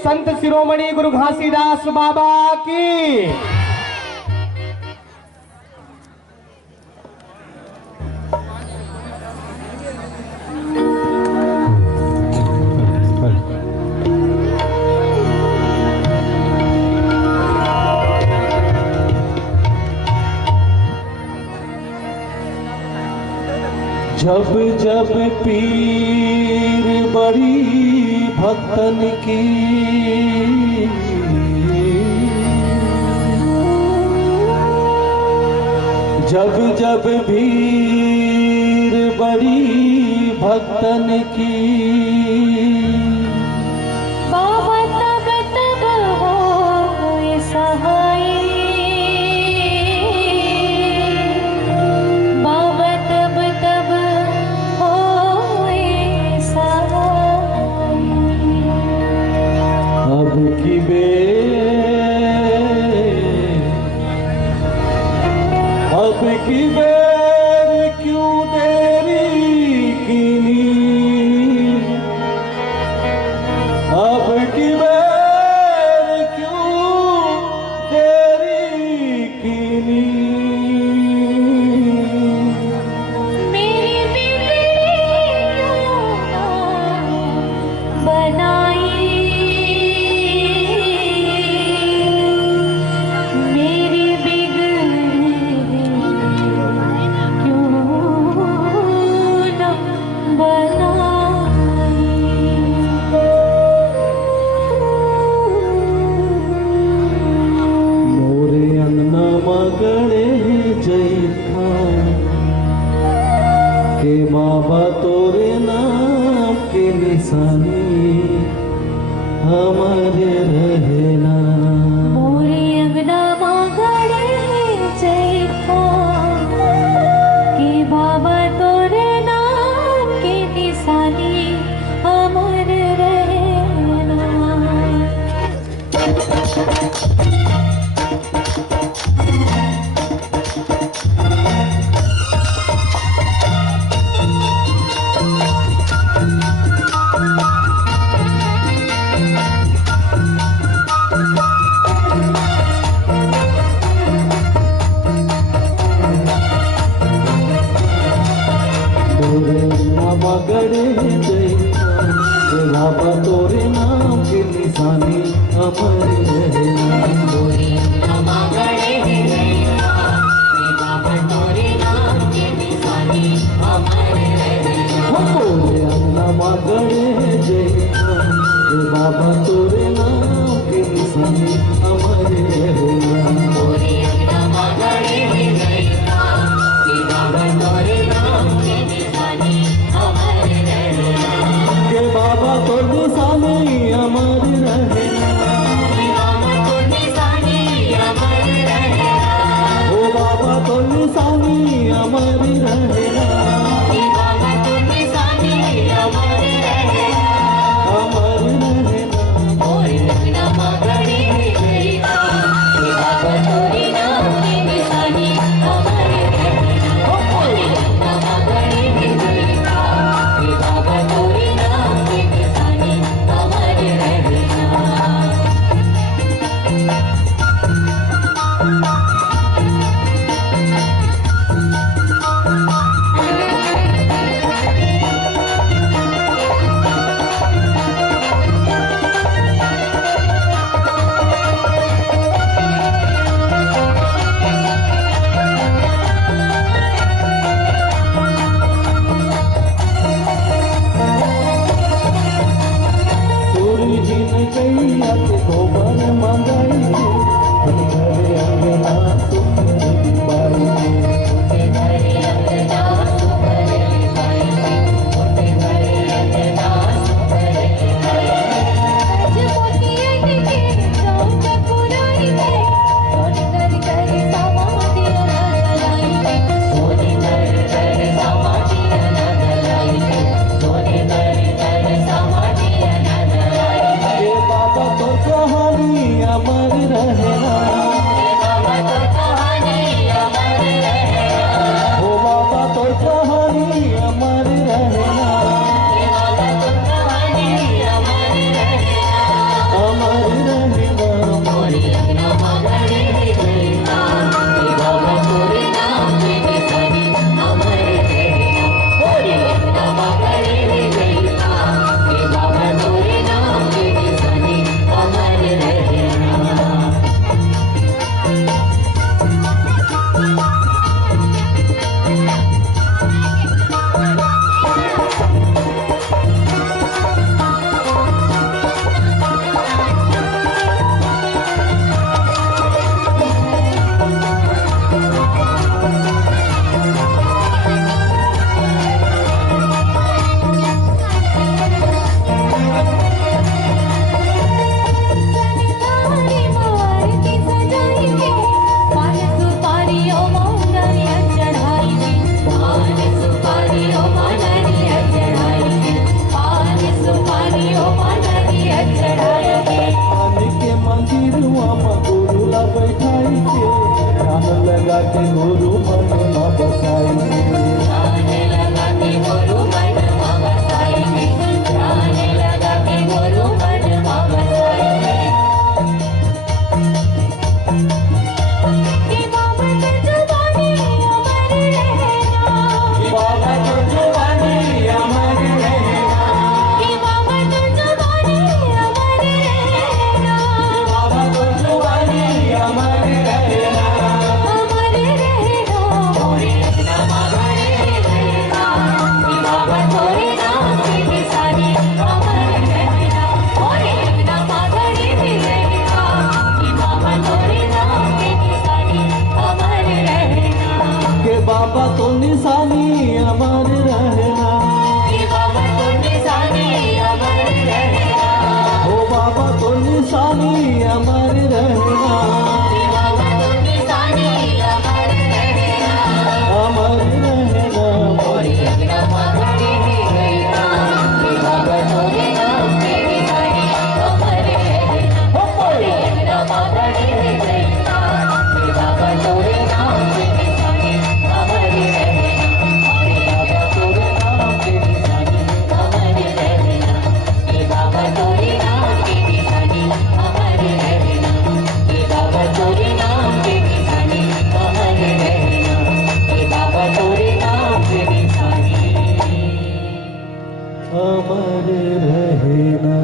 संत शिरोमणि गुरु घासीदास बाबा की। जब जब पीर बड़ी भक्तन की, जब जब भीड़ बड़ी भक्तन की, बाबा तब तब हो सहाय, बाबा तब तब हो सहाय। अब की बेर क्यों देरी कीनी, अब की बेर क्यों देरी कीनी। मेरी बिगड़ी बनाई, मेरी बिगड़ी क्यों न बनाई। मोरे अंगना मगड़े जैखा के बाबा तोरे नाम के निशानी हमारे रहना। मोरे अंगना मागड़े जैखा कि बाबा तोरे नाम के निशानी अमर रहना। तोरे नाम मगड़े जैखा के बाबा तोरे नाम के निशानी हमारे रहना। मोरे अंगना मागड़े जैखा कि बाबा तोरे नाम के निशानी अमर रहना। तोरे अंगना मगड़े जैखा के बाबा तोरे नाम के निशानी हमारे रहना। मोरे अंगना मागड़े जैखा कि बाबा तोरे नाम के निशानी अमर रहना। के बाबा तो निशानी अमर रहना। कि बाबा तो निशानी अमर रहना। ओ बाबा तो निशानी अमर रहना। कि बाबा तो निशानी अमर रहना। अमर रहना। मोरे अंगना मागड़े जैखा कि बाबा तोरे नाम के निशानी अमर रहना। मोरे अंगना मागड़े जैखा कि बाबा तोरे नाम के निशानी अमर रहना। बाबा तो निशानी अमर रहना हे बाबा तो निशानी अमर रहना हो बाबा तो निशानी अमर रहना हे बाबा तो निशानी अमर रहना अमर रहना मोरी अंगना मागड़ी गई ना हे बाबा तोरे नाम की निशानी अमर रहना मोरी अंगना मागड़ी गई ना हे बाबा तोरे नाम की निशानी अमर रहना हे बाबा तोरे नाम की निशानी अमर रहना हे बाबा तोरे नाम की निशानी अमर रहना हे बाबा तोरे नाम की निशानी अमर रहना हे बाबा तोरे नाम की निशानी अमर रहना।